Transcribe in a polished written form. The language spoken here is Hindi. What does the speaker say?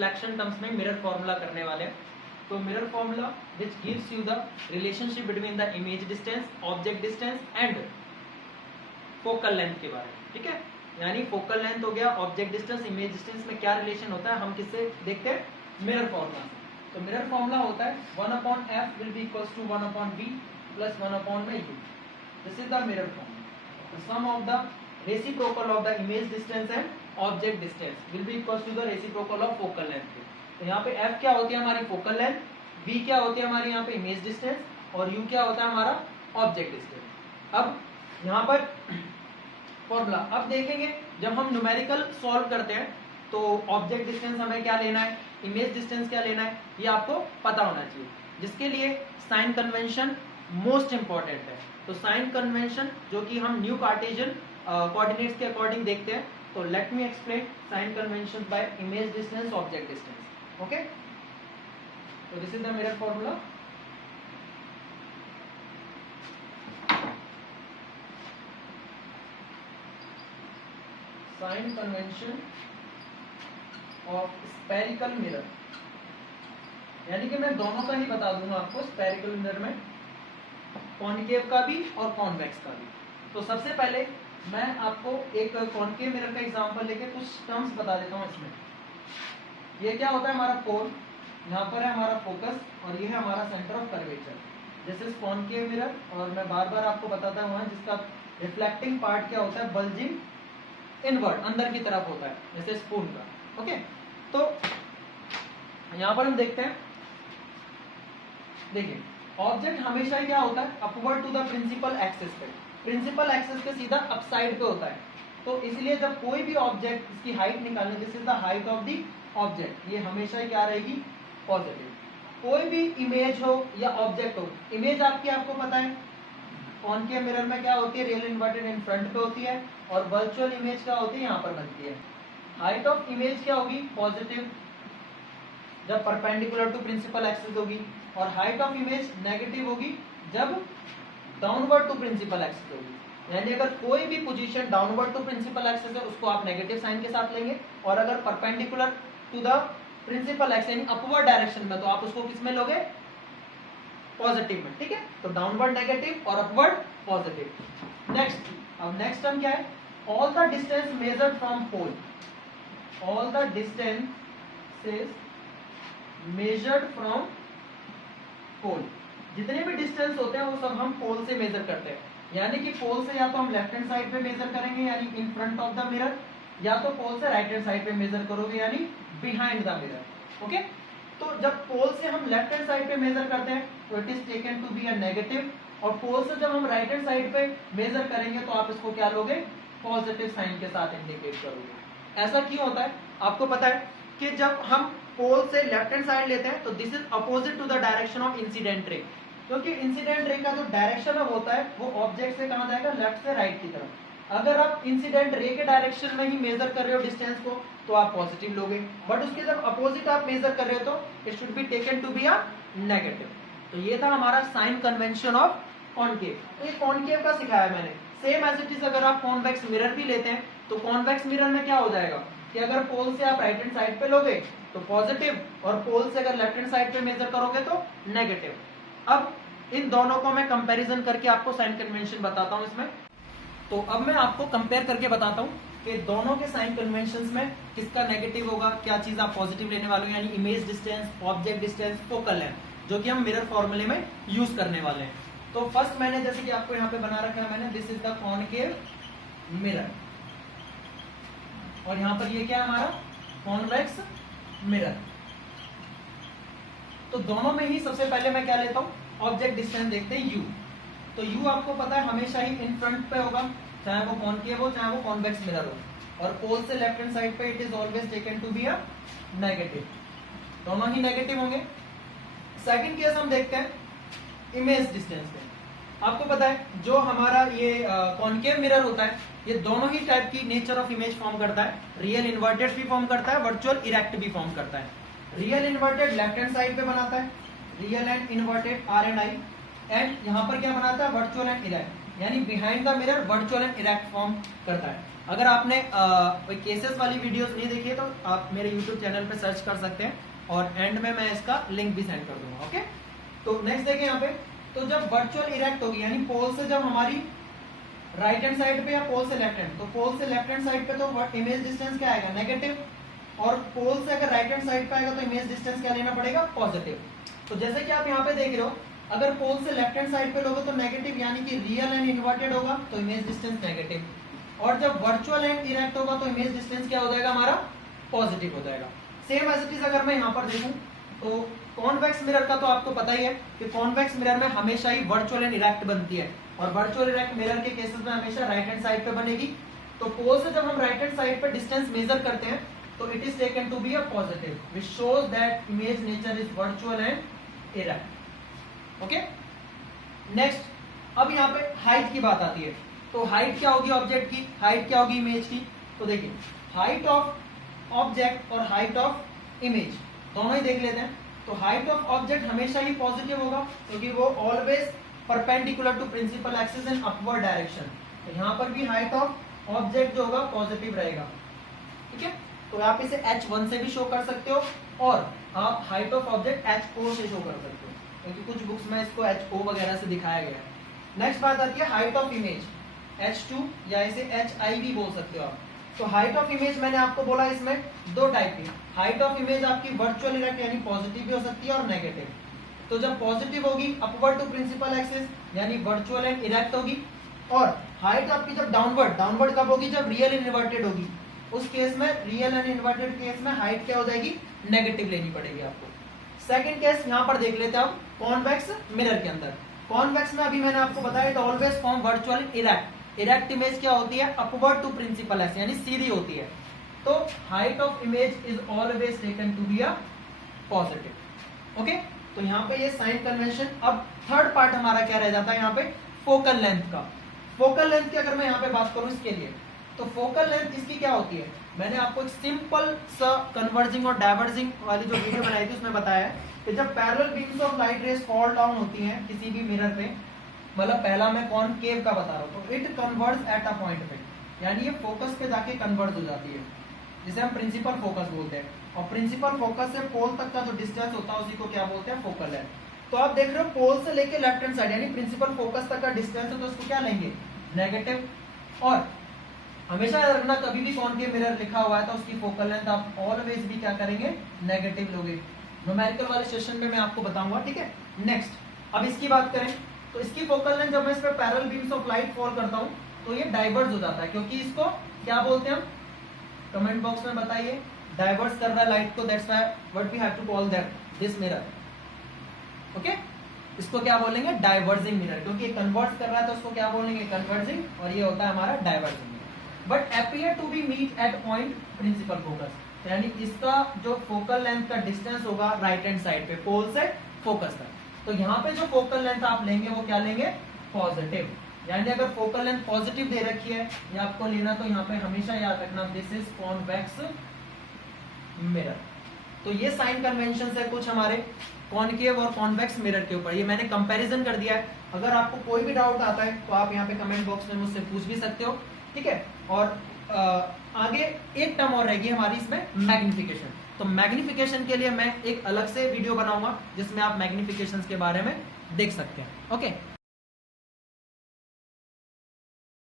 रिफ्लेक्शन टर्म्स में मिरर फॉर्मूला करने वाले हैं। तो mirror formula which gives you the relationship between the image distance, object distance and focal length के बारे में, ठीक है। यानी फोकल लेंथ हो गया, ऑब्जेक्ट डिस्टेंस, इमेज डिस्टेंस में क्या रिलेशन होता है हम किससे देखते हैं, मिरर फॉर्मूला से। तो मिरर फॉर्मूला होता है 1/f will be equals to 1/v plus 1/u। This is the mirror formula. The sum of the reciprocal of the image distance and object distance will be equals to the reciprocal of focal length. तो यहाँ पे f क्या होती है हमारी फोकल लेंथ, v क्या होती है हमारी यहाँ पे इमेज डिस्टेंस और u क्या होता है हमारा ऑब्जेक्ट डिस्टेंस। अब यहाँ पर फॉर्मूला अब देखेंगे जब हम न्यूमेरिकल सॉल्व करते हैं तो ऑब्जेक्ट डिस्टेंस हमें क्या लेना है, इमेज डिस्टेंस क्या लेना है, ये आपको पता होना चाहिए, जिसके लिए साइन कन्वेंशन मोस्ट इंपॉर्टेंट है। तो साइन कन्वेंशन जो कि हम न्यू कार्टेशियन कोऑर्डिनेट्स के अकॉर्डिंग देखते हैं। तो let me explain sign convention by image distance, object distance. Okay, तो this is the mirror formula. Sign convention of spherical mirror, यानी कि मैं दोनों का ही बता दूंगा आपको, स्फेरिकल मिरर में कॉनकेव का भी और कॉन्वेक्स का भी। तो सबसे पहले मैं आपको एक कॉनकेव मिरर का एग्जांपल लेके कुछ टर्म्स बता देता हूँ। इसमें ये क्या होता है हमारा कोन, यहाँ पर है हमारा फोकस और ये है हमारा centre of curvature. This is concave mirror और मैं बार बार आपको बताता हूँ जिसका रिफ्लेक्टिंग पार्ट क्या होता है, बल्जिंग इनवर्ड, अंदर की तरफ होता है जैसे स्पून का। ओके, तो यहां पर हम देखते हैं, देखिए ऑब्जेक्ट हमेशा ही क्या होता है, upward to the principal axis पे, प्रिंसिपल एक्सिस पे सीधा अपसाइड पे होता है। तो इसलिए जब कोई भी ऑब्जेक्ट इसकी हाइट निकालने, this is the height of the object, ये हमेशा ही क्या रहेगी, पॉजिटिव। कोई भी इमेज हो या ऑब्जेक्ट हो, इमेज आपकी आपको पता है कॉनकेव मिरर में क्या होती है, रियल इन्वर्टेड इन फ्रंट पे होती है और वर्चुअल इमेज क्या होती है यहाँ पर बनती है। हाइट ऑफ इमेज क्या होगी, पॉजिटिव जब परपेंडिकुलर टू प्रिंसिपल एक्सिस होगी, और हाइट ऑफ इमेज नेगेटिव होगी जब डाउनवर्ड टू प्रिंसिपल एक्सिस होगी। यानी अगर कोई भी position downward to principal axis है उसको आप नेगेटिव साइन के साथ लेंगे, और अगर perpendicular to the principal axis यानी अपवर्ड डायरेक्शन में तो आप उसको किस में लोगे, पॉजिटिव में। ठीक है, तो डाउनवर्ड नेगेटिव और अपवर्ड पॉजिटिव। नेक्स्ट, अब नेक्स्ट टर्म क्या है, all the distance measured from pole, all the distances measured from pole, जितने भी डिस्टेंस होते हैं वो सब हम पोल से मेजर करते हैं। यानी कि पोल से या तो हम लेफ्ट हैंड साइड पे मेजर करेंगे यानी in front of the mirror, या तो पोल से राइट हैंड साइड पे मेजर करोगे यानी बिहाइंड द मिरर। ओके, तो जब पोल से हम लेफ्ट हैंड साइड पे मेजर करते हैं तो it is taken to be a negative, और पोल से जब हम राइट हैंड साइड पे मेजर करेंगे तो आप इसको क्या लोगे, पॉजिटिव साइन के साथ इंडिकेट करोगे। ऐसा क्यों होता है, आपको पता है कि जब हम पोल से लेफ्ट हैंड साइड लेते हैं तो this is opposite to the direction of incident ray, क्योंकि इंसिडेंट रे का जो डायरेक्शन होता है वो ऑब्जेक्ट से कहां जाएगा, लेफ्ट से राइट की तरफ। अगर आप इंसिडेंट रे के डायरेक्शन में ही मेजर कर रहे हो डिस्टेंस को तो आप पॉजिटिव लोगे, बट उसके जब अपोजिट आप मेजर कर रहे हो तो it should be taken to be a negative. तो ये था हमारा साइन कन्वेंशन ऑफ कॉनकेव। तो ये कॉनकेव का सिखाया मैंने। सेम एज इट इज अगर आप कॉन्वेक्स मिरर भी लेते हैं तो कॉन्वेक्स मिरर में क्या हो जाएगा कि अगर पोल से आप राइट हैंड साइड पे लोगे तो पॉजिटिव, और पोल से अगर लेफ्ट हैंड साइड पे मेजर करोगे तो नेगेटिव। अब इन दोनों को मैं कंपैरिजन करके आपको साइन कन्वेंशन बताता हूं इसमें। तो अब मैं आपको कंपेयर करके बताता हूं कि दोनों के साइन कन्वेंशंस में किसका नेगेटिव होगा, क्या चीज आप पॉजिटिव लेने वाले हो, यानी image distance, object distance, focal length, जो कि हम मिरर फॉर्मूले में यूज करने वाले हैं। तो फर्स्ट मैंने जैसे कि आपको यहाँ पे बना रखा है मैंने, this is the concave mirror, और यहाँ पर ये क्या है हमारा कॉन्वेक्स मिरर। तो दोनों में ही सबसे पहले मैं क्या लेता हूँ, ऑब्जेक्ट डिस्टेंस देखते हैं u। तो u आपको पता है हमेशा ही इन फ्रंट पे होगा, चाहे वो कॉनकेव हो चाहे वो कॉन्वेक्स मिरर हो, और पोल से लेफ्ट हैंड साइड पे it is always taken to be a negative, दोनों ही नेगेटिव होंगे। सेकंड केस हम देखते हैं इमेज डिस्टेंस पे। आपको पता है जो हमारा ये कॉनकेव मिरर होता है ये दोनों ही टाइप की नेचर ऑफ इमेज फॉर्म करता है, रियल इन्वर्टेड भी फॉर्म करता है, वर्चुअल इरेक्ट भी फॉर्म करता है। Real inverted left hand side पे बनाता है, real and inverted R and I, and यहाँ पर क्या बनाता है, वर्चुअल एंड इरेक्ट। यानी behind the mirror virtual and erect form करता है। अगर आपने कोई केसेस वाली वीडियोस नहीं देखी है तो आप मेरे यूट्यूब चैनल पे सर्च कर सकते हैं और एंड में मैं इसका लिंक भी सेंड कर दूंगा। ओके, तो नेक्स्ट देखिए यहाँ पे, तो जब वर्चुअल इरेक्ट होगी यानी पोल से जब हमारी राइट हैंड साइड पे या पोल से लेफ्ट हैंड, तो पोल से लेफ्ट हैंड साइड पे तो इमेज डिस्टेंस क्या आएगा, नेगेटिव, और पोल से अगर राइट हैंड साइड पे आएगा तो इमेज डिस्टेंस क्या लेना पड़ेगा, पॉजिटिव। तो जैसे कि आप यहाँ पे देख रहे हो, अगर पोल से लेफ्ट हैंड साइड पे लोगे तो नेगेटिव यानी कि रियल एंड इन्वर्टेड होगा तो इमेज डिस्टेंस नेगेटिव, और जब वर्चुअल एंड इरेक्ट होगा तो इमेज डिस्टेंस क्या हो जाएगा हमारा, पॉजिटिव हो जाएगा। सेम एज इट इज अगर मैं यहाँ पर देखूं तो कॉन्वेक्स मिरर का तो आपको पता ही है कि कॉन्वेक्स मिरर में हमेशा ही वर्चुअल एंड इरेक्ट बनती है, और वर्चुअल इरेक्ट मिरर के केसेस में हमेशा राइट हैंड साइड पे बनेगी। तो पोल से जब हम राइट हैंड साइड पे डिस्टेंस मेजर करते हैं तो it is taken to be a positive, which shows that image nature is virtual and erect. Okay, next अब यहाँ पे हाइट की बात आती है। तो हाइट क्या होगी ऑब्जेक्ट की, हाइट क्या होगी इमेज की। तो देखिए हाइट ऑफ ऑब्जेक्ट और हाइट ऑफ इमेज दोनों ही देख लेते हैं। तो हाइट ऑफ ऑब्जेक्ट हमेशा ही पॉजिटिव होगा क्योंकि वो always perpendicular to principal axis in upward direction. तो यहाँ पर भी हाइट ऑफ ऑब्जेक्ट जो होगा पॉजिटिव रहेगा। ठीक है, तो आप इसे h1 से भी शो कर सकते हो और आप हाइट ऑफ ऑब्जेक्ट h4 से शो कर सकते हो, क्योंकि कुछ बुक्स में इसको ho वगैरह से दिखाया गया है। नेक्स्ट बात आती है हाइट ऑफ इमेज, h2 या इसे hi भी बोल सकते हो आप। तो हाइट ऑफ इमेज मैंने आपको बोला इसमें दो टाइप की, हाइट ऑफ इमेज आपकी वर्चुअल इरेक्ट यानी पॉजिटिव भी हो सकती है और नेगेटिव। तो जब पॉजिटिव होगी अपवर्ड टू प्रिंसिपल एक्सिस यानी वर्चुअल एंड इरेक्ट होगी, और हाइट आपकी जब डाउनवर्ड, डाउनवर्ड कब होगी, जब रियल इन्वर्टेड होगी, उस केस में रियल एंड इन्वर्टेड केस में हाइट क्या हो जाएगी, नेगेटिव लेनी पड़ेगी आपको। सेकंड केस यहाँ पर देख लेते हैं हम कॉन्वेक्स मिरर के अंदर। कॉन्वेक्स में अभी मैंने आपको बताया it always form virtual erect. Erect image क्या होती है, अपवर्ड टू प्रिंसिपल एक्सिस यानी सीधी होती है। तो height of image is always taken to be a positive. Okay, तो यहाँ पे ये साइन कन्वेंशन। अब थर्ड पार्ट हमारा क्या रह जाता है यहाँ पे, फोकल लेंथ का। फोकल लेंथ की अगर मैं यहाँ पे बात करूं इसके लिए, तो फोकल लेंथ इसकी क्या होती है, मैंने आपको एक सिंपल सा कन्वर्जिंग और डाइवर्जिंग वाली जो वीडियो बनाई थी उसमें बताया है कि जब parallel beams of light rays fall down होती हैं किसी भी मिरर पे, मतलब पहला मैं कॉनकेव का बता रहा हूँ, तो it converge at a point पे, यानी ये फोकस पे जाके कन्वर्ज हो जाती है, जिसे हम प्रिंसिपल फोकस बोलते हैं। और प्रिंसिपल फोकस से पोल तक का जो डिस्टेंस होता है उसी को क्या बोलते हैं, फोकल लेंथ। तो आप देख रहे हो पोल से लेके लेफ्ट हैंड साइड यानी प्रिंसिपल फोकस तक का डिस्टेंस है, तो उसको क्या लेंगे, नेगेटिव। और हमेशा याद रखना कभी भी कॉनकेव मिरर लिखा हुआ है तो उसकी फोकल लेंथ आप ऑलवेज भी क्या करेंगे, नेगेटिव लोगे। न्यूमेरिकल वाले सेशन में मैं आपको बताऊंगा। ठीक है, नेक्स्ट अब इसकी बात करें तो इसकी फोकल लेंथ जब मैं इस पे parallel beams of light fall करता हूं तो ये डाइवर्ज हो जाता है, क्योंकि इसको क्या बोलते हैं हम, कमेंट बॉक्स में बताइए। डाइवर्स कर रहा है लाइट को, that's why what we have to call that this mirror. Okay, इसको क्या बोलेंगे, डाइवर्जिंग मिरर, क्योंकि ये कन्वर्ट कर रहा है तो उसको क्या बोलेंगे, कन्वर्जिंग, और ये होता है हमारा diverging mirror. But appear to be meet at point principal focus, यानी इसका जो फोकल लेंथ का डिस्टेंस होगा राइट हैंड साइड पे पोल से फोकस तक, तो यहाँ पे जो फोकल लेंथ आप लेंगे वो क्या लेंगे, पॉजिटिव। यानी अगर फोकल लेंथ पॉजिटिव दे रखी है या आपको लेना, तो यहाँ पे हमेशा याद रखना दिस इज कॉन्वेक्स मिरर। तो ये साइन कन्वेंशन है कुछ हमारे कॉनकेव और कॉन्वेक्स मिरर के ऊपर, ये मैंने कंपैरिजन कर दिया है। अगर आपको कोई भी डाउट आता है तो आप यहाँ पे कमेंट बॉक्स में मुझसे पूछ भी सकते हो। ठीक है, और आगे एक टर्म और रहेगी हमारी इसमें, मैग्निफिकेशन। तो मैग्निफिकेशन के लिए मैं एक अलग से वीडियो बनाऊंगा जिसमें आप मैग्निफिकेशन के बारे में देख सकते हैं। ओके।